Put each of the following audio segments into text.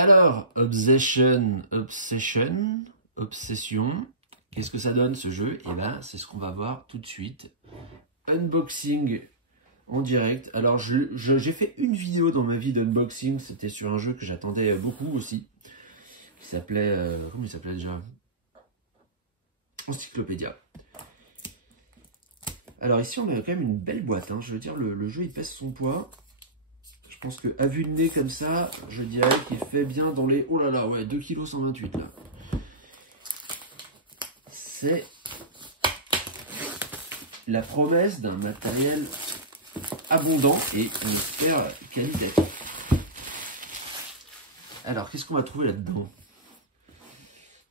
Alors, Obsession. Qu'est-ce que ça donne ce jeu? Et ben, c'est ce qu'on va voir tout de suite. Unboxing en direct. Alors, j'ai fait une vidéo dans ma vie d'unboxing. C'était sur un jeu que j'attendais beaucoup aussi. Qui s'appelait... comment il s'appelait déjà? Encyclopédia. Alors ici, on a quand même une belle boîte. Hein. Je veux dire, le jeu, il pèse son poids. Je pense qu'à vue de nez comme ça, je dirais qu'il fait bien dans les... Oh là là, ouais, 2,128 kg là. C'est la promesse d'un matériel abondant et on espère qualitatif. Alors, qu'est-ce qu'on va trouver là-dedans?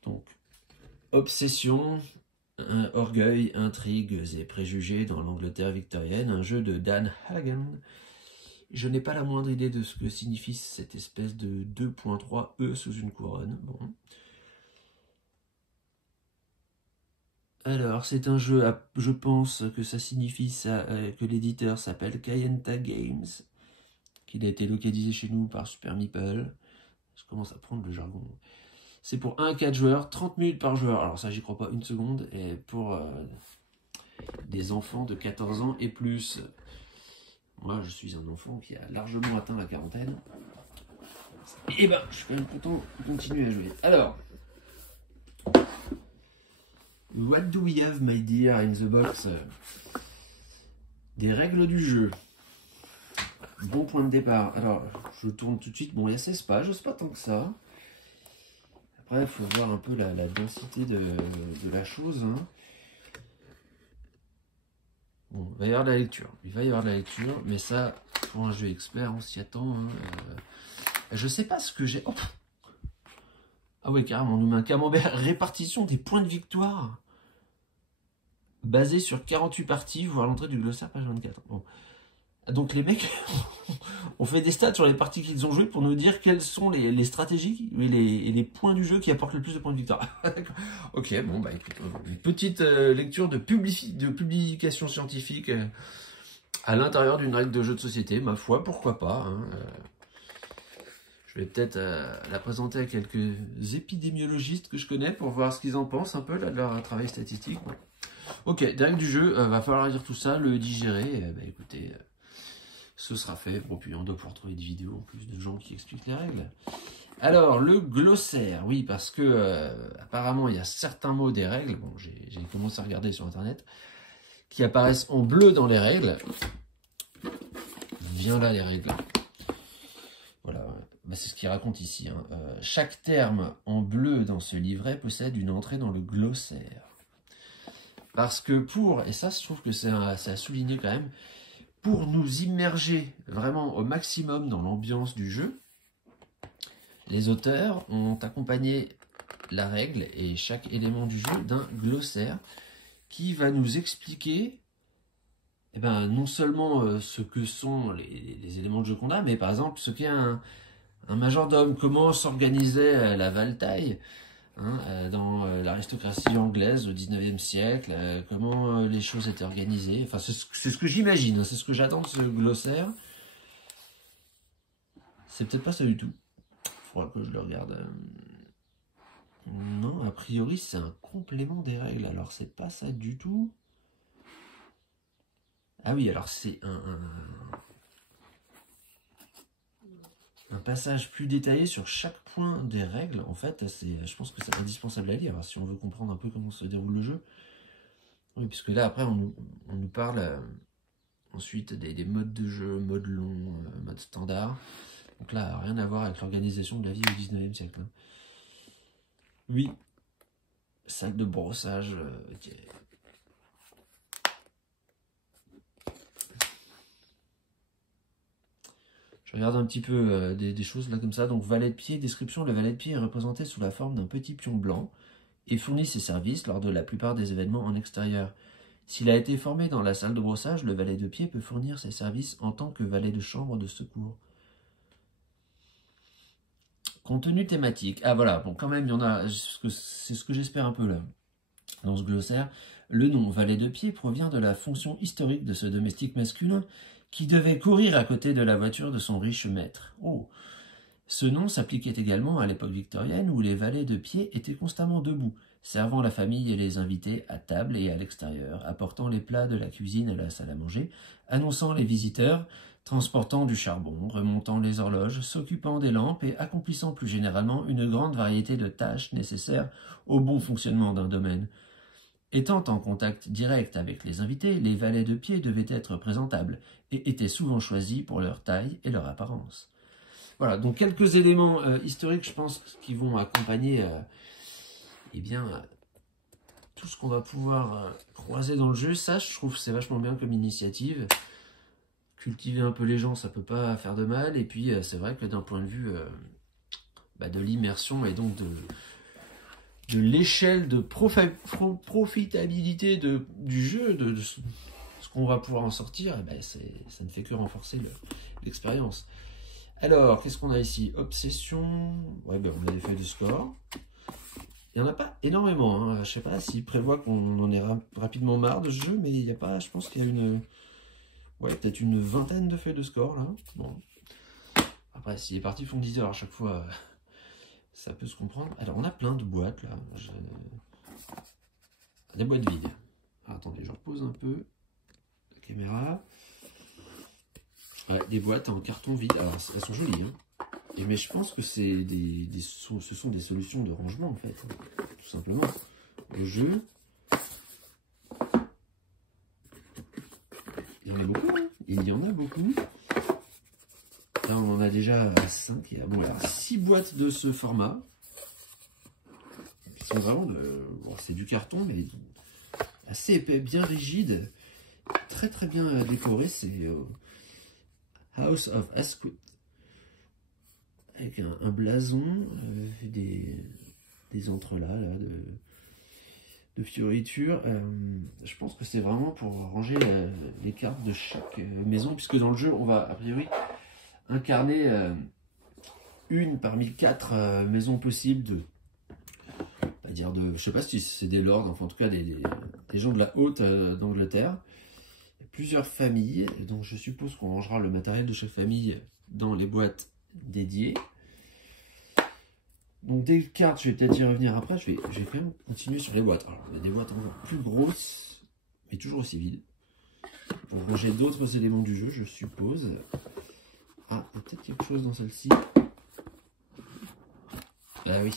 Donc, obsession, orgueil, intrigues et préjugés dans l'Angleterre victorienne, un jeu de Dan Hagen. Je n'ai pas la moindre idée de ce que signifie cette espèce de 2.3 E sous une couronne. Bon. Alors, c'est un jeu, je pense que ça signifie ça, que l'éditeur s'appelle Kayenta Games, qu'il a été localisé chez nous par Super Meeple. Je commence à prendre le jargon. C'est pour 1 à 4 joueurs, 30 minutes par joueur. Alors ça, j'y crois pas une seconde. Et pour des enfants de 14 ans et plus. Moi, je suis un enfant qui a largement atteint la quarantaine. Et ben, je suis quand même content de continuer à jouer. Alors, what do we have, my dear, in the box? Des règles du jeu. Bon point de départ. Alors, je tourne tout de suite. Bon, il y a 16 pages, c'est pas tant que ça. Après, il faut voir un peu la densité de la chose. Hein. Bon, il va y avoir de la lecture. Il va y avoir de la lecture, mais ça, pour un jeu expert, on s'y attend. Hein. Je sais pas ce que j'ai... Oh. Ah ouais, carrément, on nous met un camembert. Répartition des points de victoire. Basé sur 48 parties, voir l'entrée du glossaire, page 24. Bon. Donc les mecs ont fait des stats sur les parties qu'ils ont jouées pour nous dire quelles sont les stratégies et les points du jeu qui apportent le plus de points de victoire. Ok, bon, bah écoute, une petite lecture de publication scientifique à l'intérieur d'une règle de jeu de société, ma foi, pourquoi pas. Hein, je vais peut-être la présenter à quelques épidémiologistes que je connais pour voir ce qu'ils en pensent un peu là, de leur travail statistique. Bon. Ok, des règles du jeu, va falloir lire tout ça, le digérer, bah écoutez... ce sera fait. Bon, puis on doit pouvoir trouver des vidéos en plus de gens qui expliquent les règles. Alors, le glossaire, oui, parce que apparemment, il y a certains mots des règles, bon, j'ai commencé à regarder sur Internet, qui apparaissent en bleu dans les règles. Viens là, les règles. Voilà, bah, c'est ce qu'il raconte ici. Hein. Chaque terme en bleu dans ce livret possède une entrée dans le glossaire. Parce que pour, et ça, je trouve que c'est à souligner quand même, pour nous immerger vraiment au maximum dans l'ambiance du jeu, les auteurs ont accompagné la règle et chaque élément du jeu d'un glossaire qui va nous expliquer eh ben, non seulement ce que sont les éléments de jeu qu'on a, mais par exemple ce qu'est un majordome, comment s'organisait la valtaille, hein, dans l'aristocratie anglaise au 19e siècle, comment les choses étaient organisées. Enfin, c'est ce que j'imagine, c'est ce que j'attends de ce glossaire. C'est peut-être pas ça du tout. Il faudra que je le regarde. Non, a priori, c'est un complément des règles. Alors, c'est pas ça du tout. Ah oui, alors c'est un passage plus détaillé sur chaque point des règles. En fait, je pense que c'est indispensable à lire si on veut comprendre un peu comment se déroule le jeu. Oui, puisque là, après, on nous parle ensuite des modes de jeu, mode long, mode standard. Donc là, rien à voir avec l'organisation de la vie au 19e siècle. Hein. Oui, sac de brossage. Ok. Je regarde un petit peu des choses là comme ça. Donc valet de pied, description, le valet de pied est représenté sous la forme d'un petit pion blanc et fournit ses services lors de la plupart des événements en extérieur. S'il a été formé dans la salle de brossage, le valet de pied peut fournir ses services en tant que valet de chambre de secours. Contenu thématique. Ah voilà, bon quand même il y en a, c'est ce que j'espère un peu là. Dans ce glossaire, le nom valet de pied provient de la fonction historique de ce domestique masculin qui devait courir à côté de la voiture de son riche maître. Oh. Ce nom s'appliquait également à l'époque victorienne où les valets de pied étaient constamment debout, servant la famille et les invités à table et à l'extérieur, apportant les plats de la cuisine à la salle à manger, annonçant les visiteurs, transportant du charbon, remontant les horloges, s'occupant des lampes et accomplissant plus généralement une grande variété de tâches nécessaires au bon fonctionnement d'un domaine. Étant en contact direct avec les invités, les valets de pied devaient être présentables et étaient souvent choisis pour leur taille et leur apparence. Voilà, donc quelques éléments historiques, je pense, qui vont accompagner eh bien, tout ce qu'on va pouvoir croiser dans le jeu. Ça, je trouve que c'est vachement bien comme initiative. Cultiver un peu les gens, ça peut pas faire de mal. Et puis, c'est vrai que d'un point de vue de l'immersion et donc de l'échelle de profitabilité du jeu, de ce qu'on va pouvoir en sortir, ça ne fait que renforcer l'expérience. Alors, qu'est-ce qu'on a ici? Obsession. Ouais, on a des feuilles de score. Il n'y en a pas énormément. Hein. Je ne sais pas s'il prévoit qu'on en ait rapidement marre de ce jeu, mais il n'y a pas. Je pense qu'il y a peut-être une vingtaine de feuilles de score là. Bon. Après, si les parties font 10 heures à chaque fois, ça peut se comprendre. Alors, on a plein de boîtes là. Des boîtes vides. Alors, attendez, je repose un peu la caméra. Ouais, des boîtes en carton vide. Alors, elles sont jolies, hein. Mais je pense que ce sont des solutions de rangement, en fait. Tout simplement. Le jeu. Il y en a beaucoup, hein. Il y en a beaucoup. Là, on en a déjà 5. Bon, alors, 6 boîtes de ce format. Qui sont vraiment de... Bon, c'est du carton, mais assez épais, bien rigide. Très, très bien décoré. C'est... House of Asquith, avec un blason, des entrelacs là, de fioritures. Je pense que c'est vraiment pour ranger les cartes de chaque maison, puisque dans le jeu, on va a priori incarner une parmi 4 maisons possibles je sais pas si c'est des lords, enfin en tout cas des gens de la haute d'Angleterre. Plusieurs familles, donc je suppose qu'on rangera le matériel de chaque famille dans les boîtes dédiées. Donc des cartes, je vais peut-être y revenir après, je vais quand même continuer sur les boîtes. Alors il y a des boîtes encore plus grosses, mais toujours aussi vides. Pour ranger d'autres éléments du jeu, je suppose. Ah, il y a peut-être quelque chose dans celle-ci. Ah oui.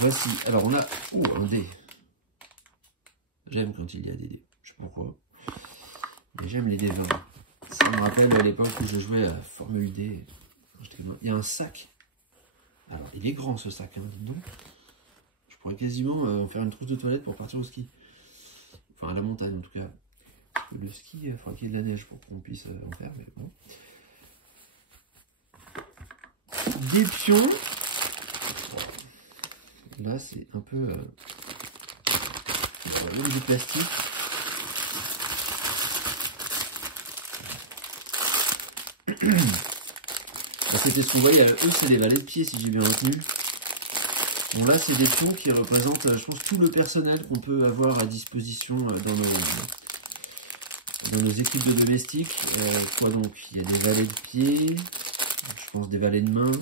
Voici, alors on a un dé. J'aime quand il y a des dés. Je sais pas pourquoi. Mais j'aime les dés 20. Ça me rappelle à l'époque où je jouais à Formule D. Il y a un sac. Alors, il est grand ce sac. Hein, donc. Je pourrais quasiment en faire une trousse de toilette pour partir au ski. Enfin, à la montagne en tout cas. Le ski, il faudra qu'il y ait de la neige pour qu'on puisse en faire. Mais bon. Des pions. Là, c'est un peu... du plastique. C'était ce qu'on voyait, eux c'est des valets de pied si j'ai bien retenu. Bon là c'est des pions qui représentent je pense tout le personnel qu'on peut avoir à disposition dans nos équipes de domestiques. Quoi donc? Il y a des valets de pied, je pense des valets de main,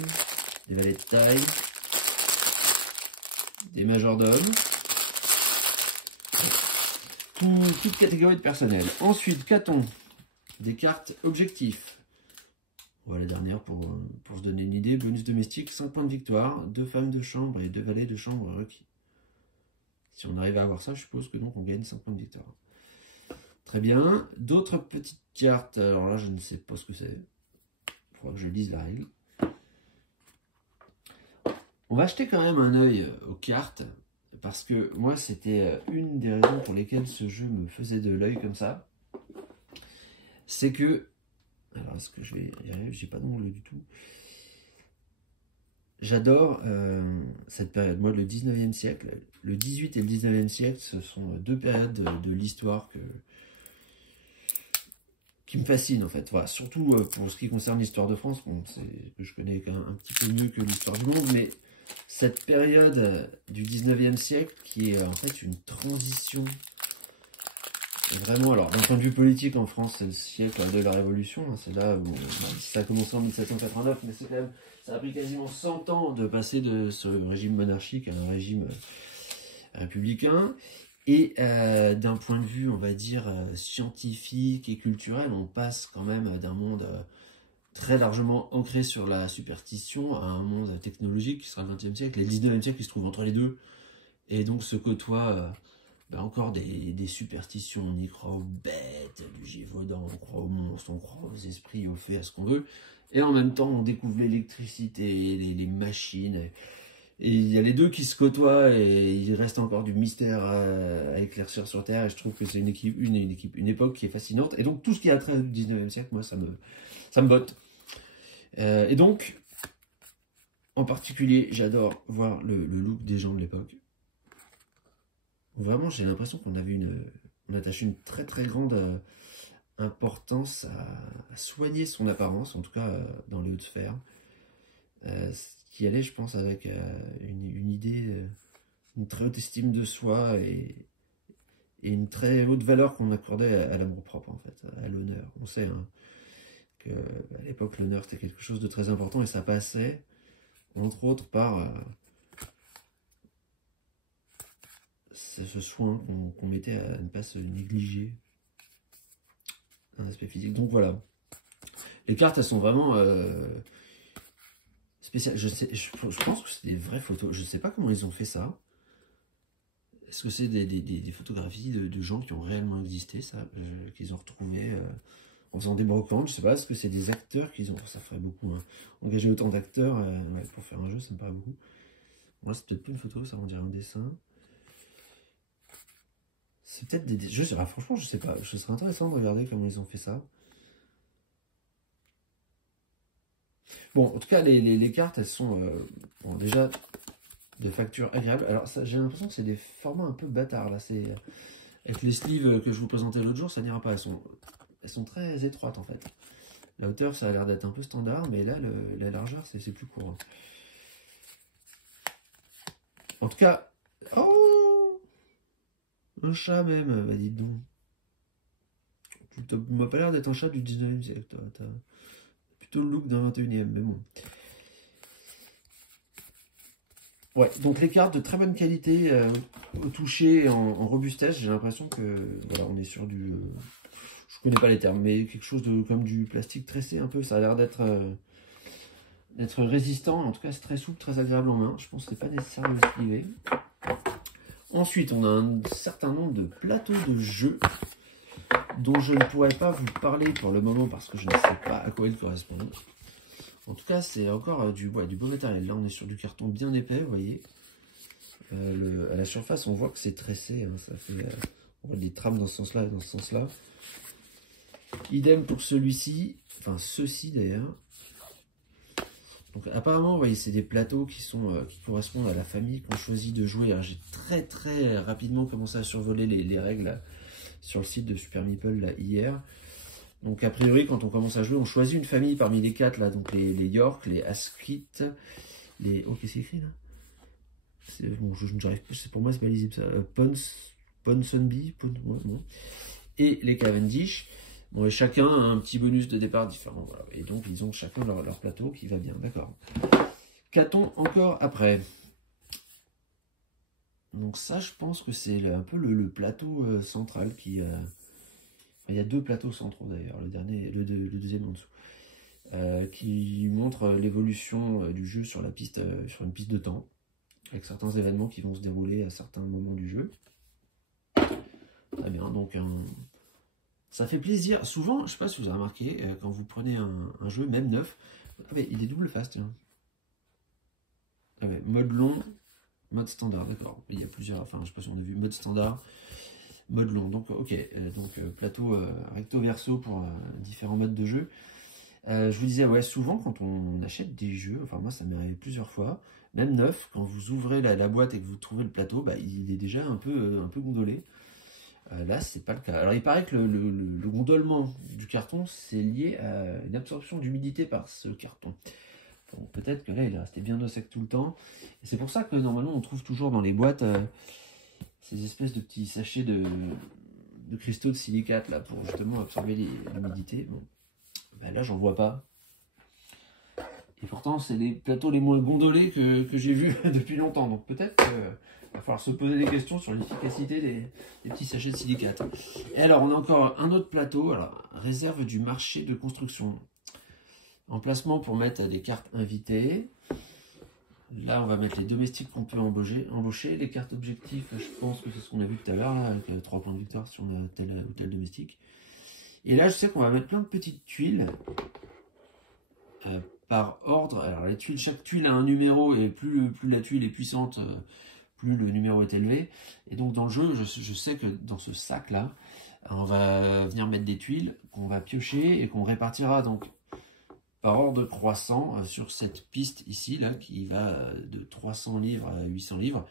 des valets de taille, des majordomes. Toute catégorie de personnel. Ensuite, qu'a-t-on? Des cartes objectifs. Voilà la dernière pour se donner une idée. Bonus domestique, 5 points de victoire, 2 femmes de chambre et 2 valets de chambre requis. Si on arrive à avoir ça, je suppose que donc on gagne 5 points de victoire. Très bien. D'autres petites cartes. Alors là, je ne sais pas ce que c'est. Il faudra que je lise la règle. On va jeter quand même un œil aux cartes. Parce que moi, c'était une des raisons pour lesquelles ce jeu me faisait de l'œil comme ça. C'est que... Alors, est-ce que je vais y arriver? J'ai pas d'ongles du tout. J'adore cette période. Moi, le 19e siècle, le 18 et le 19e siècle, ce sont 2 périodes de l'histoire qui me fascinent, en fait. Voilà, surtout pour ce qui concerne l'histoire de France. Bon, que je connais un petit peu mieux que l'histoire du monde, mais cette période du 19e siècle qui est en fait une transition c'est vraiment, alors d'un point de vue politique en France, c'est le siècle de la Révolution, hein, c'est là où ça a commencé en 1789, mais c'est quand même, ça a pris quasiment 100 ans de passer de ce régime monarchique à un régime républicain. Et d'un point de vue, on va dire, scientifique et culturel, on passe quand même d'un monde très largement ancré sur la superstition à un monde technologique qui sera le XXe siècle, et le XIXe siècle qui se trouve entre les deux. Et donc se côtoient encore des superstitions, on y croit aux bêtes, du Gévaudan, on croit aux monstres, on croit aux esprits, aux fées, à ce qu'on veut. Et en même temps, on découvre l'électricité, les machines. Et il y a les deux qui se côtoient et il reste encore du mystère à éclaircir sur Terre. Et je trouve que c'est une époque qui est fascinante. Et donc tout ce qui a trait au 19e siècle, moi, ça me botte. Et donc, en particulier, j'adore voir le look des gens de l'époque. Vraiment, j'ai l'impression on attache une très très grande importance à soigner son apparence, en tout cas dans les hautes sphères. Ce qui allait, je pense, avec une idée, une très haute estime de soi et une très haute valeur qu'on accordait à l'amour-propre, en fait, à l'honneur. On sait hein, qu'à l'époque, l'honneur, c'était quelque chose de très important et ça passait, entre autres, par ce soin qu'on mettait à ne pas se négliger un aspect physique. Donc voilà. Les cartes, elles sont vraiment spéciales. Je pense que c'est des vraies photos. Je ne sais pas comment ils ont fait ça. Est-ce que c'est des photographies de gens qui ont réellement existé, ça, qu'ils ont retrouvé en faisant des brocantes? Je sais pas. Est-ce que c'est des acteurs qu'ils ont... Ça ferait beaucoup. Hein. Engager autant d'acteurs ouais, pour faire un jeu, ça me paraît beaucoup. Bon, là, c'est peut-être pas une photo, ça, on dirait un dessin. C'est peut-être des... Je sais pas, franchement, je sais pas. Ce serait intéressant de regarder comment ils ont fait ça. Bon, en tout cas, les cartes, elles sont bon, déjà de facture agréable. Alors, j'ai l'impression que c'est des formats un peu bâtards, là. C'est avec les sleeves que je vous présentais l'autre jour, ça n'ira pas. Elles sont très étroites, en fait. La hauteur, ça a l'air d'être un peu standard, mais là, la largeur, c'est plus court. Hein. En tout cas... Oh, un chat même, bah dites donc. Tu m'as pas l'air d'être un chat du 19e siècle, toi. T'as plutôt le look d'un 21e, mais bon. Ouais, donc les cartes de très bonne qualité, au toucher, en robustesse, j'ai l'impression que, voilà, on est sur du... je connais pas les termes, mais quelque chose de comme du plastique tressé un peu, ça a l'air d'être résistant, en tout cas c'est très souple, très agréable en main, je pense que c'est pas nécessaire de le sliver. Ensuite, on a un certain nombre de plateaux de jeux dont je ne pourrais pas vous parler pour le moment parce que je ne sais pas à quoi ils correspondent. En tout cas, c'est encore du beau matériel. Là, on est sur du carton bien épais, vous voyez. À la surface, on voit que c'est tressé. Hein, ça fait, on voit des trames dans ce sens-là et dans ce sens-là. Idem pour celui-ci. Enfin, ceux-ci d'ailleurs. Donc, apparemment, vous voyez, c'est des plateaux qui correspondent à la famille qu'on choisit de jouer. J'ai très rapidement commencé à survoler les règles là, sur le site de Super Meeple là, hier. Donc a priori, quand on commence à jouer, on choisit une famille parmi les 4 là, donc les York, les Asquith, les... Oh, qu'est-ce qu'il écrit là? Bon, j'arrive pas, pour moi c'est pas lisible ça. Ponsonby, ouais, bon. Et les Cavendish. Bon, et chacun a un petit bonus de départ différent. Voilà. Et donc ils ont chacun leur plateau qui va bien, d'accord. Qu'a-t-on encore après? Donc ça, je pense que c'est un peu le plateau central qui... Il y a 2 plateaux centraux d'ailleurs, le deuxième en dessous, qui montrent l'évolution du jeu sur sur une piste de temps, avec certains événements qui vont se dérouler à certains moments du jeu. Très bien, donc ça fait plaisir. Souvent, je ne sais pas si vous avez remarqué, quand vous prenez un jeu, même neuf, ah ouais, il est double face, hein. Ah ouais, mode long, mode standard, d'accord. Il y a plusieurs, enfin je ne sais pas si on a vu mode standard. Mode long, donc ok, plateau recto verso pour différents modes de jeu. Je vous disais, ouais, souvent quand on achète des jeux, enfin moi ça m'est arrivé plusieurs fois, même neuf, quand vous ouvrez la boîte et que vous trouvez le plateau, bah, il est déjà un peu gondolé. Là, c'est pas le cas. Alors il paraît que le gondolement du carton, c'est lié à une absorption d'humidité par ce carton. Bon, peut-être que là, il est resté bien au sec tout le temps. Et c'est pour ça que normalement, on trouve toujours dans les boîtes... ces espèces de petits sachets cristaux de silicate là pour justement absorber l'humidité. Bon, ben là j'en vois pas. Et pourtant c'est les plateaux les moins gondolés que j'ai vus depuis longtemps. Donc peut-être qu'il va falloir se poser des questions sur l'efficacité des petits sachets de silicate. Et alors on a encore un autre plateau, alors réserve du marché de construction. Emplacement pour mettre des cartes invitées. Là, on va mettre les domestiques qu'on peut embaucher. Les cartes objectifs, je pense que c'est ce qu'on a vu tout à l'heure, avec 3 points de victoire si on a tel ou tel domestique. Et là, je sais qu'on va mettre plein de petites tuiles par ordre. Alors, les tuiles, chaque tuile a un numéro, et plus la tuile est puissante, plus le numéro est élevé. Et donc, dans le jeu, je sais que dans ce sac-là, on va venir mettre des tuiles qu'on va piocher et qu'on répartira donc par ordre croissant sur cette piste ici, là, qui va de 300 livres à 800 livres.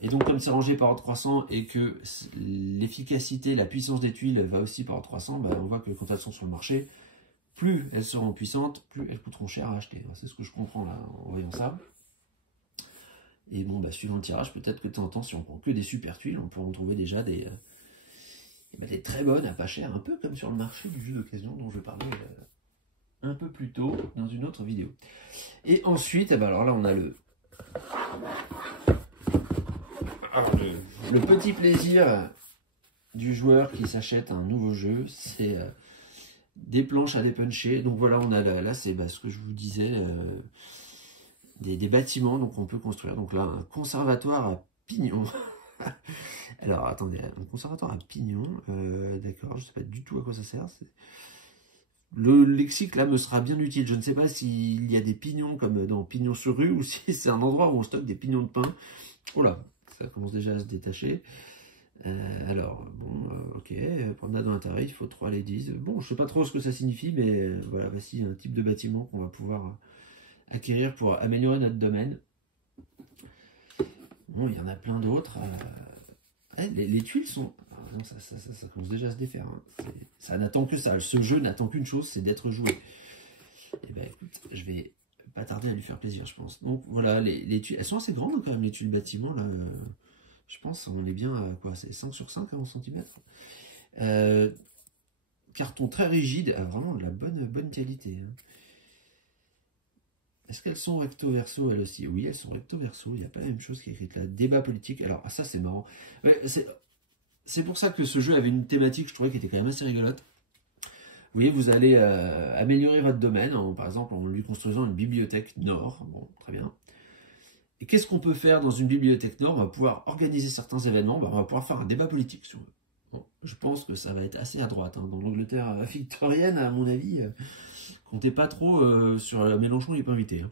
Et donc, comme c'est rangé par ordre croissant et que l'efficacité, la puissance des tuiles va aussi par ordre croissant, bah, on voit que quand elles sont sur le marché, plus elles seront puissantes, plus elles coûteront cher à acheter. C'est ce que je comprends là en voyant ça. Et bon, bah, suivant le tirage, peut-être que de temps en temps, si on prend que des super tuiles, on pourra en trouver déjà des très bonnes à pas cher, un peu comme sur le marché du jeu d'occasion dont je parlais un peu plus tôt dans une autre vidéo. Et ensuite, alors là on a le petit plaisir du joueur qui s'achète un nouveau jeu, c'est des planches à dépuncher. Donc voilà, on a là c'est ce que je vous disais, des bâtiments donc on peut construire. Donc là, un conservatoire à pignon. Alors attendez, un conservatoire à pignon, d'accord, je sais pas du tout à quoi ça sert. Le lexique là me sera bien utile. Je ne sais pas s'il y a des pignons comme dans Pignon sur rue ou si c'est un endroit où on stocke des pignons de pain. Oh là, ça commence déjà à se détacher. Alors, bon, ok, promenade dans l'intérieur, il faut 3 ladies. Bon, je sais pas trop ce que ça signifie, mais voilà, voici un type de bâtiment qu'on va pouvoir acquérir pour améliorer notre domaine. Bon, il y en a plein d'autres. Les tuiles sont... Non, ça commence déjà à se défaire. Hein. Ça n'attend que ça. Ce jeu n'attend qu'une chose, c'est d'être joué. Et ben écoute, je vais pas tarder à lui faire plaisir, je pense. Donc voilà, les tuiles, elles sont assez grandes quand même, les tuiles bâtiment là. Je pense on est bien à quoi? C'est 5 sur 5 à 11 cm. Carton très rigide, vraiment de la bonne qualité. Hein. Est-ce qu'elles sont recto verso elles aussi? Oui, elles sont recto verso. Il n'y a pas la même chose qui est écrite là. Débat politique. Alors ça c'est marrant. Ouais, c'est pour ça que ce jeu avait une thématique, je trouvais, qui était quand même assez rigolote. Vous voyez, vous allez améliorer votre domaine, par exemple, en lui construisant une bibliothèque nord. Bon, très bien. Et qu'est-ce qu'on peut faire dans une bibliothèque nord? On va pouvoir organiser certains événements, on va pouvoir faire un débat politique, si on veut. Bon, je pense que ça va être assez à droite. Hein. Dans l'Angleterre victorienne, à mon avis, comptez pas trop sur Mélenchon, il n'est pas invité.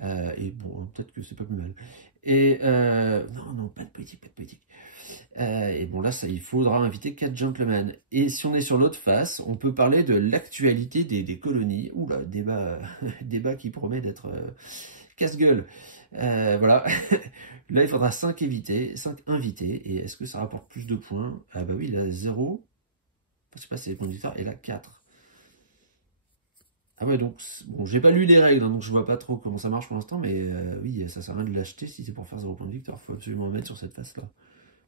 Hein. Et bon, peut-être que c'est pas plus mal. Et non, pas de politique, pas de politique. Et bon là, il faudra inviter 4 gentlemen. Et si on est sur l'autre face, on peut parler de l'actualité des colonies. Oula, débat qui promet d'être casse-gueule. Voilà. Là, il faudra 5 invités. Et est-ce que ça rapporte plus de points? Ah bah oui, il a 0. Je sais pas si c'est les points de victoire. Et là, 4. Ah ouais, donc, bon, j'ai pas lu les règles, hein, donc je vois pas trop comment ça marche pour l'instant, mais oui, ça sert à rien de l'acheter si c'est pour faire 0 points de victoire. Il faut absolument le mettre sur cette face-là.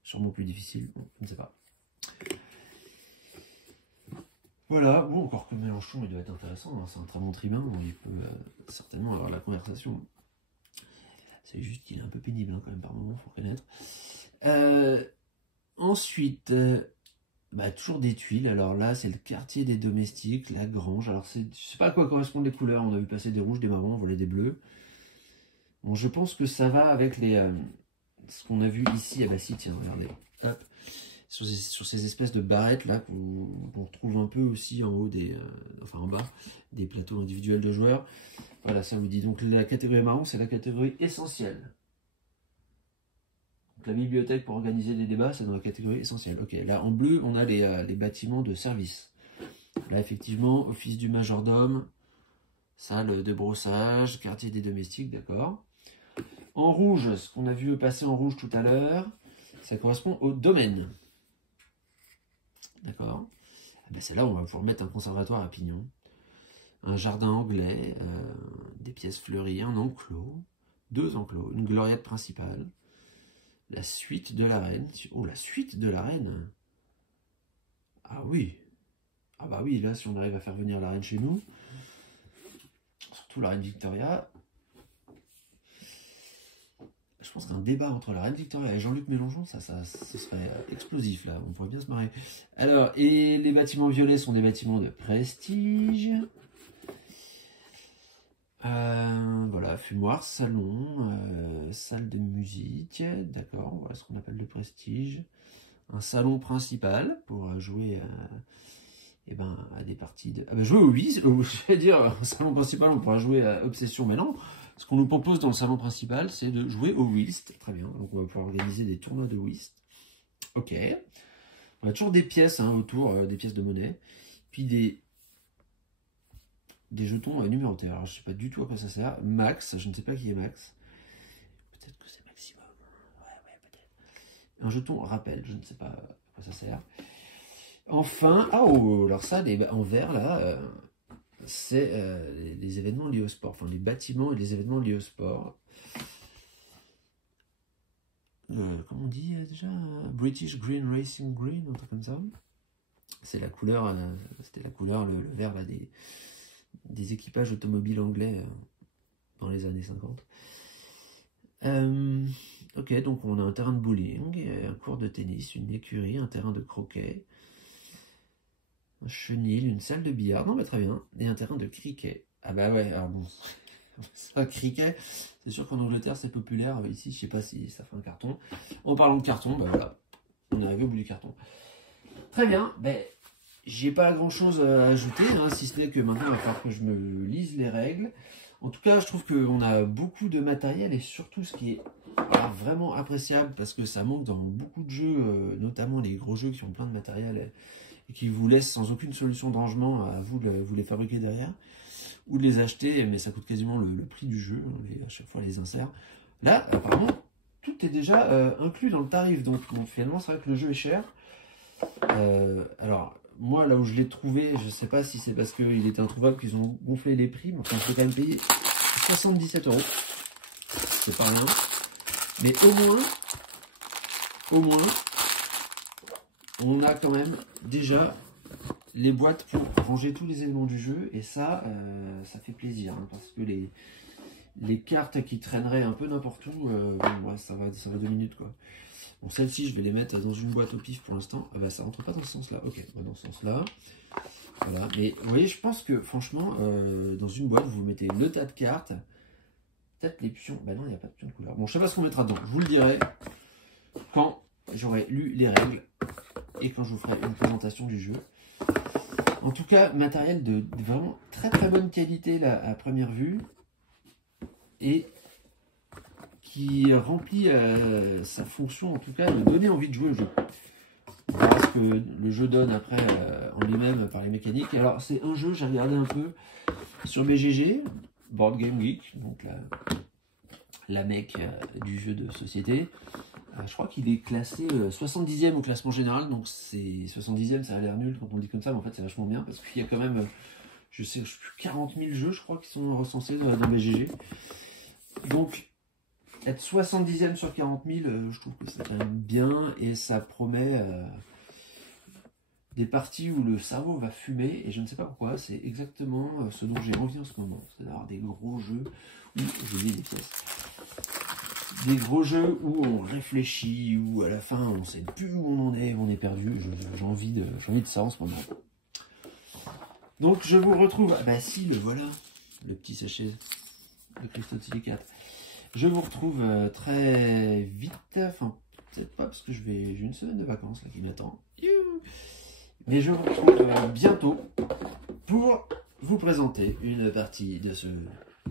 Sûrement plus difficile, bon, je ne sais pas. Voilà, bon, encore que Mélenchon, il doit être intéressant, hein, c'est un très bon tribun, il peut certainement avoir la conversation. C'est juste qu'il est un peu pénible hein, quand même par moment, il faut reconnaître. Ensuite, toujours des tuiles. Alors là, c'est le quartier des domestiques, la grange. Alors, je sais pas à quoi correspondent les couleurs. On a vu passer des rouges, des marrons, on voulait des bleus. Bon, je pense que ça va avec ce qu'on a vu ici. Ah bah si, tiens, regardez. Hop. Sur ces espèces de barrettes là qu'on retrouve un peu aussi en haut en bas des plateaux individuels de joueurs. Voilà, ça vous dit. Donc la catégorie marron, c'est la catégorie essentielle. Donc la bibliothèque pour organiser des débats, c'est dans la catégorie essentielle. Ok, là en bleu, on a les bâtiments de service. Là effectivement, office du majordome, salle de brossage, quartier des domestiques, d'accord. En rouge, ce qu'on a vu passer en rouge tout à l'heure, ça correspond au domaine. D'accord. C'est là où on va pouvoir mettre un conservatoire à pignon, un jardin anglais, des pièces fleuries, un enclos, 2 enclos, une gloriette principale, la suite de la reine. Oh, la suite de la reine. Ah oui. Ah bah oui, là, si on arrive à faire venir la reine chez nous, surtout la reine Victoria, je pense qu'un débat entre la reine Victoria et Jean-Luc Mélenchon, ce serait explosif, là. On pourrait bien se marrer. Alors, et les bâtiments violets sont des bâtiments de prestige. Voilà, fumoir, salon, salle de musique, d'accord, voilà ce qu'on appelle le prestige. Un salon principal pour jouer à des parties de... Ah ben jouer au whist, je vais dire, un salon principal, on pourra jouer à Obsession, mais non. Ce qu'on nous propose dans le salon principal, c'est de jouer au whist. Très bien, donc on va pouvoir organiser des tournois de whist. Ok. On a toujours des pièces autour, des pièces de monnaie. Puis des jetons numérotés. Alors je sais pas du tout à quoi ça sert. Max, je ne sais pas qui est Max. Peut-être que c'est maximum. Ouais, peut-être. Un jeton rappel, je ne sais pas à quoi ça sert. Enfin, alors ça, en vert là, c'est les événements liés au sport. Enfin, les bâtiments et les événements liés au sport. Comment on dit déjà? British Green Racing Green, un truc comme ça. C'est la couleur, c'était la couleur, le vert là, des équipages automobiles anglais dans les années 50. Ok, donc on a un terrain de bowling, un cours de tennis, une écurie, un terrain de croquet, un chenil, une salle de billard, non mais très bien, et un terrain de cricket. Ah bah ouais, alors bon, ça, cricket, c'est sûr qu'en Angleterre c'est populaire, ici je sais pas si ça fait un carton. En parlant de carton, bah voilà, on est arrivé au bout du carton. Très bien, ben... J'ai pas grand chose à ajouter, si ce n'est que maintenant il va falloir que je me lise les règles. En tout cas, je trouve qu'on a beaucoup de matériel et surtout ce qui est vraiment appréciable parce que ça manque dans beaucoup de jeux, notamment les gros jeux qui ont plein de matériel et qui vous laissent sans aucune solution de rangement à vous les fabriquer derrière ou de les acheter, mais ça coûte quasiment le prix du jeu, à chaque fois les inserts. Là, apparemment, tout est déjà inclus dans le tarif, donc bon, finalement c'est vrai que le jeu est cher. Alors, moi, là où je l'ai trouvé, je sais pas si c'est parce qu'il était introuvable qu'ils ont gonflé les prix, mais enfin, je peux quand même payer 77 €. C'est pas rien. Mais au moins, on a quand même déjà les boîtes pour ranger tous les éléments du jeu. Et ça, ça fait plaisir, parce que les cartes qui traîneraient un peu n'importe où, bon, ouais, ça va 2 minutes, quoi. Bon, celle-ci, je vais les mettre dans une boîte au pif pour l'instant. Ah bah, ça rentre pas dans ce sens-là. Ok, dans ce sens-là. Voilà. Mais vous voyez, je pense que, franchement, dans une boîte, vous mettez le tas de cartes. Peut-être les pions. Bah non, il n'y a pas de pions de couleur. Bon, je sais pas ce qu'on mettra dedans. Je vous le dirai quand j'aurai lu les règles et quand je vous ferai une présentation du jeu. En tout cas, matériel de vraiment très très bonne qualité là, à première vue. Et qui remplit sa fonction, en tout cas, de donner envie de jouer au jeu. On verra ce que le jeu donne après en lui-même par les mécaniques. Alors, c'est un jeu, j'ai regardé un peu sur BGG, Board Game Geek, donc la mec du jeu de société. Je crois qu'il est classé 70e au classement général, donc c'est 70e, ça a l'air nul quand on le dit comme ça, mais en fait c'est vachement bien parce qu'il y a quand même, je sais plus, 40 000 jeux, je crois, qui sont recensés dans BGG. Donc, être 70e sur 40 000, je trouve que c'est quand même bien et ça promet des parties où le cerveau va fumer et je ne sais pas pourquoi, c'est exactement ce dont j'ai envie en ce moment. C'est d'avoir des gros jeux où je lis des pièces. Des gros jeux où on réfléchit, où à la fin on ne sait plus où on en est, où on est perdu. J'ai envie de ça en ce moment. Donc je vous retrouve, bah si, le voilà, le petit sachet de cristaux de silicate. Je vous retrouve très vite, enfin peut-être pas parce que j'ai une semaine de vacances là qui m'attend. Mais je vous retrouve bientôt pour vous présenter une partie de ce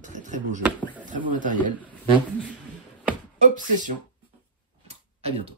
très très beau jeu, très beau matériel. Obsession. À bientôt.